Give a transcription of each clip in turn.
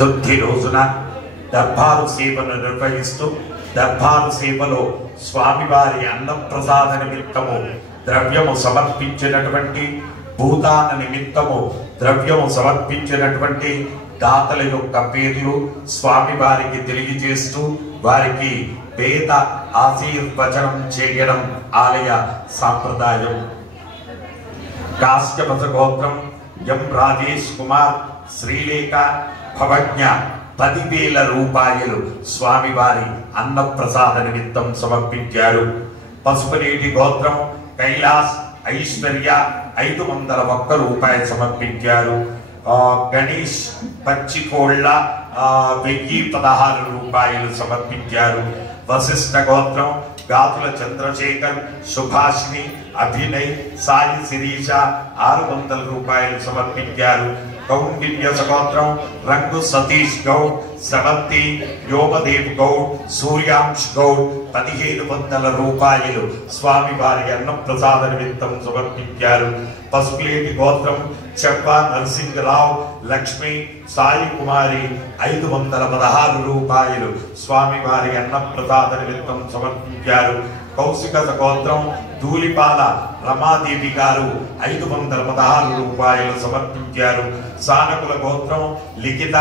తొమ్మిది రోజున దర్బారు సేవను నిర్వహిస్తూ దర్బారు సేవలో స్వామివారి అన్నప్రసాద నిమిత్తము ద్రవ్యము సమర్పించినటువంటి భూదాన నిమిత్తము ద్రవ్యము సమర్పించినటువంటి దాతల యొక్క పేర్లు స్వామివారికి తెలియజేస్తూ వారికి వేద ఆశీర్వచనం చేయడం ఆలయ సాంప్రదాయం. కాశ్యప గోత్రం ఎం రాజేష్ కుమార్ శ్రీలేఖ భవజ్ఞ 10,000 రూపాయలు స్వామివారి అన్నప్రసాద నిమిత్తం సమర్పించారు. పసుపునేటి గోత్రం కైలాస్ ఐశ్వర్య 501 రూపాయలు సమర్పించారు. గణేష్ పచ్చికోళ్ళ 1016 రూపాయలు సమర్పించారు. వశిష్ఠ గోత్రం గాతుల చంద్రశేఖర్ సుభాషిణి అభినయ్ సాయి శిరీష 600 రూపాయలు సమర్పించారు. కౌండిన్య గోత్రం రంగు సతీష్ గౌడ్ స్రవంతి యోమదేవ్ గౌడ్ సూర్యాంశ్ గౌడ్ 1500 రూపాయలు స్వామివారి అన్నప్రసాద నిమిత్తం సమర్పించారు. పసుపులేటి గోత్రం చెప్ప నరసింహరావు లక్ష్మి సాయి కుమారి 516 రూపాయలు స్వామివారి అన్నప్రసాద నిమిత్తం సమర్పించారు. కౌశిక గోత్రం ధూళిపాల రమాదేవి గారు 516 రూపాయలు సమర్పించారు. సానకుల గోత్రం లిఖిత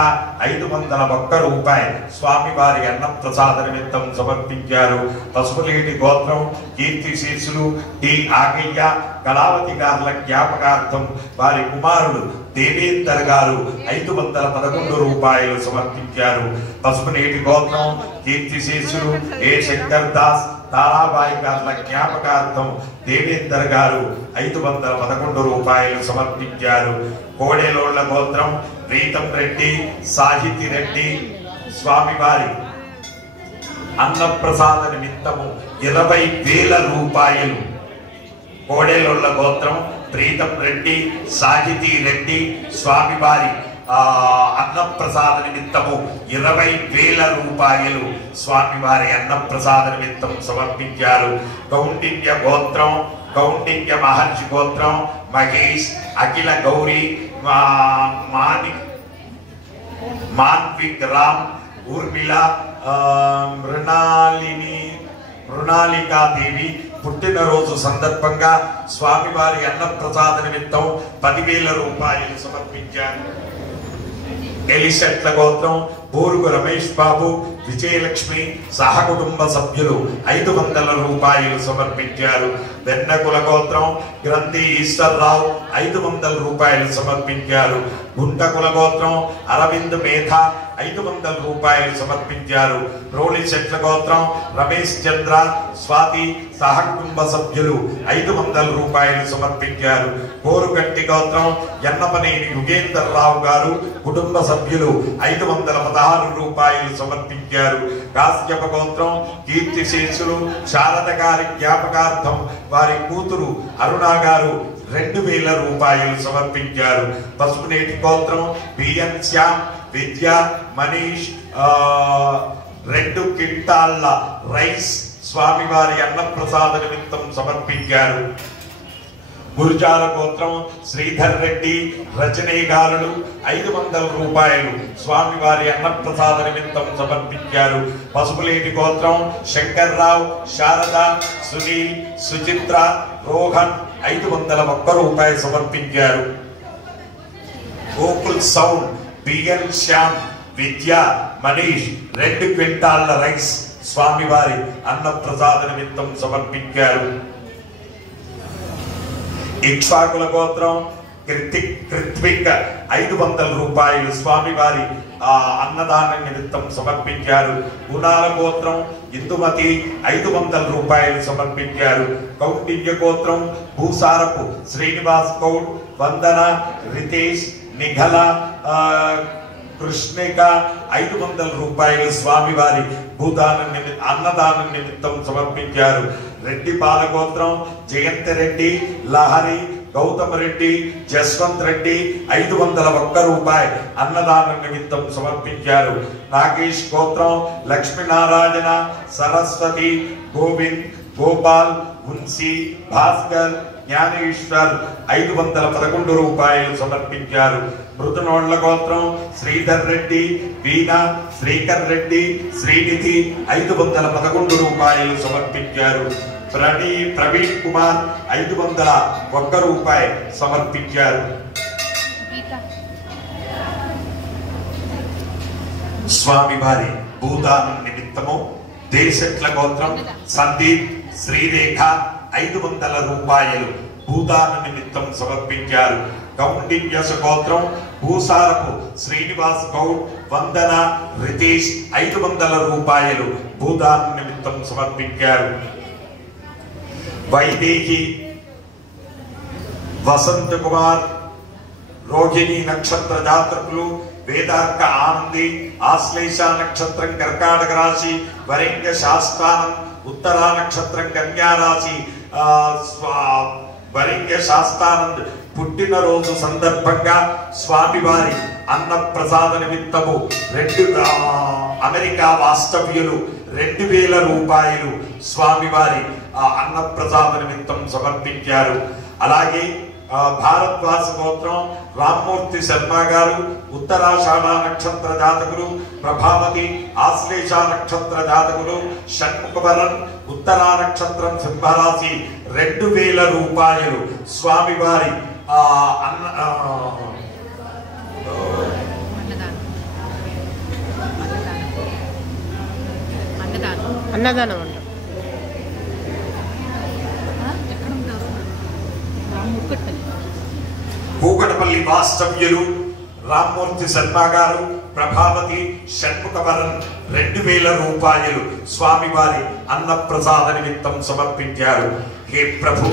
501 రూపాయలు స్వామివారి అన్నప్రసాద నిమిత్తం సమర్పించారు. పసుపులేటి గోత్రం కీర్తిశేషులు టి ఆగయ్య కళావతి గారుల జ్ఞాపకార్థం వారి కుమారుడు దేవేందర్ గారు 511 రూపాయలు సమర్పించారు. పసుపునేటి గోత్రం కీర్తిశేషులు ఏ శంకర్ దాస్ తారాబాయి గారుల జ్ఞాపకార్థం దేవేందర్ గారు 511 రూపాయలు సమర్పించారు. కోడేలోళ్ల గోత్రం ప్రీతం రెడ్డి సాహితి రెడ్డి స్వామివారి అన్నప్రసాద నిమిత్తము 20,000 రూపాయలు. కోడేలోళ్ల గోత్రం ప్రీతం రెడ్డి సాహితి రెడ్డి స్వామివారి అన్నప్రసాద నిమిత్తము 20,000 రూపాయలు స్వామివారి అన్నప్రసాద నిమిత్తం సమర్పించారు. కౌండిన్య గోత్రం కౌండిన్య మహర్షి గోత్రం మహేష్ అఖిల గౌరీ మాన్విక్ రామ్ ఊర్మిళ మృణాలికాదేవి పుట్టినరోజు సందర్భంగా స్వామివారి అన్నప్రసాద నిమిత్తం 10,000 రూపాయలు సమర్పించారు. ఎలిశెట్ల గోత్రం బూరుగు రమేష్ బాబు విజయలక్ష్మి సహకుటుంబ సభ్యులు 500 రూపాయలు సమర్పించారు. వెన్నకుల గోత్రం గ్రంథి ఈశ్వర్రావు 500 రూపాయలు సమర్పించారు. గుంటకుల గోత్రం అరవింద్ మేధ 500 రూపాయలు సమర్పించారు. రోలి చెట్ల గోత్రం రమేష్ చంద్ర స్వాతి సహకుటుంబ సభ్యులు 500 రూపాయలు సమర్పించారు. కోరుగంటి గోత్రం ఎన్నపనేని యుగేందర్ రావు గారు కుటుంబ సభ్యులు 516 రూపాయలు సమర్పించారు. కాశ్యప గోత్రం కీర్తిశేషులు శారద గారి జ్ఞాపకార్థం వారి కూతురు అరుణ గారు 2,000 రూపాయలు సమర్పించారు. పసుపునేటి గోత్రం బిఎన్ శ్యామ్ విద్య మనీష్ 2 క్వింటాళ్ల రైస్ స్వామివారి అన్నప్రసాద నిమిత్తం సమర్పించారు. గురుజాల గోత్రం శ్రీధర్ రెడ్డి రచనేగారులు 500 రూపాయలు స్వామివారి అన్నప్రసాద నిమిత్తం సమర్పించారు. పసుపులేటి గోత్రం శంకర్రావు శారద సునీల్ సుచిత్ర రోహన్ 501 రూపాయలు సమర్పించారు. గోకుల్ సౌండ్ బిఎన్ శ్యామ్ విద్య మనీష్ 2 క్వింటాళ్ల రైస్ స్వామివారి అన్నప్రసాద నిమిత్తం సమర్పించారు. ఇక్ష్వాకుల గోత్రం కృత్విక్ 500 రూపాయలు స్వామివారి అన్నదాన నిమిత్తం సమర్పించారు. గుణాల గోత్రం ఇందుమతి 500 రూపాయలు సమర్పించారు. కౌండిన్య గోత్రం భూసారపు శ్రీనివాస్ గౌడ్ వందన రితేష్ నిఘల కృష్ణిక 500 రూపాయలు స్వామివారి భూదాన అన్నదాన నిమిత్తం సమర్పించారు. రెడ్డి పాలగోత్రం జయంత్ రెడ్డి లహరి గౌతమ్ రెడ్డి జస్వంత్ రెడ్డి 501 రూపాయలు అన్నదాన నిమిత్తం సమర్పించారు. నాగేష్ గోత్రం లక్ష్మీనారాయణ సరస్వతి గోవింద్ గోపాల్ మున్సి భాస్కర్ జ్ఞానేశ్వర్ 511 రూపాయలు సమర్పించారు. మృతునోళ్ల గోత్రం శ్రీధర్ రెడ్డి, వీణా, శ్రీకర్ రెడ్డి, శ్రీనిధి 511 రూపాయలు సమర్పించారు. ప్రవీణ్ కుమార్ 501 రూపాయి సమర్పించారు. స్వామివారి భూదానం నిమిత్తము దేశట్ల గోత్రం సందీప్, శ్రీరేఖ 500 రూపాయలు భూదాన నిమిత్తం సమర్పించారు. కౌండిన్యస గోత్రం భూసారపు శ్రీనివాస్ గౌడ్, వందన, రితేష్ 500 రూపాయలు భూదాన నిమిత్తం సమర్పించారు. వైదేహి వసంత కుమార్, రోహిణి నక్షత్ర జాతకులు, వేదార్క ఆనంది, ఆశ్లేష నక్షత్రం కర్కాటక రాశి, వరేంగ శాస్త్రానం, ఉత్తరా నక్షత్రం కన్యా రాశి, వరేంగ శాస్త్రానంద్ పుట్టినరోజు సందర్భంగా స్వామివారి అన్న ప్రసాద నిమిత్తము అమెరికా వాస్తవ్యులు 2000 రూపాయలు స్వామివారి అన్న ప్రసాద నిమిత్తం సమర్పించారు. అలాగే భారద్వాస గోత్రం రామ్మూర్తి శర్మ గారు, ఉత్తరాషాఢ నక్షత్ర జాతకులు, ప్రభావతి, ఆశ్లేష నక్షత్ర జాతకులు, షణ్ముఖవరన్, ఉత్తరా నక్షత్రం సింహరాశి 2000 రూపాయలు స్వామివారి అన్నదానం కూకటపల్లి వాస్తవ్యులు రామ్మూర్తి శర్మ గారు, ప్రభావతి, షణ్ముఖవరన్ 2000 రూపాయలు స్వామివారి అన్న ప్రసాద నిమిత్తం సమర్పించారు. హే ప్రభు,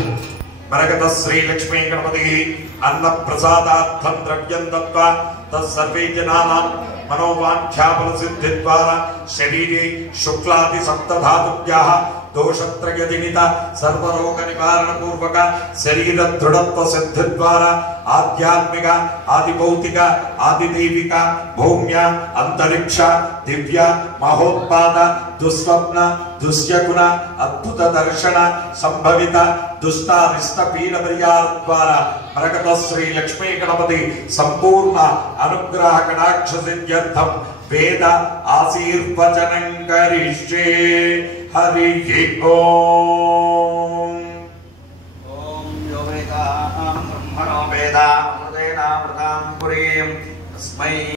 మరగత శ్రీ లక్ష్మీ గణపతి అన్న ప్రసాదార్థం ద్రవ్యం దత్వా తత్సర్వే జనానాం మనోవాంఛాఫల సిద్ధి ద్వారా శరీరే శుక్లాది సప్తధాతుభ్యాః దోషత్రయ జనిత సర్వరోగ నివారణ పూర్వక శరీర దృఢత్వ సిద్ధి ద్వారా ఆధ్యాత్మిక, ఆది భౌతిక, ఆదిదైవిక, భౌమ్య, అంతరిక్ష, దివ్య, మహోత్పాద, దుస్వప్న, దుశ్యగుణ, అద్భుత దర్శన సంభవిత దుష్టారిష్ట పీడ పరిహార ద్వారా మరకత శ్రీ లక్ష్మీ గణపతి సంపూర్ణ అనుగ్రహ కటాక్ష సిద్ధ్యర్థం వేద ఆశీర్వచనం కరిష్యే. హరి ఓం. ఓం యో వేదాహం బ్రహ్మణో వేదామృతేనామృతాం పురీం తస్మై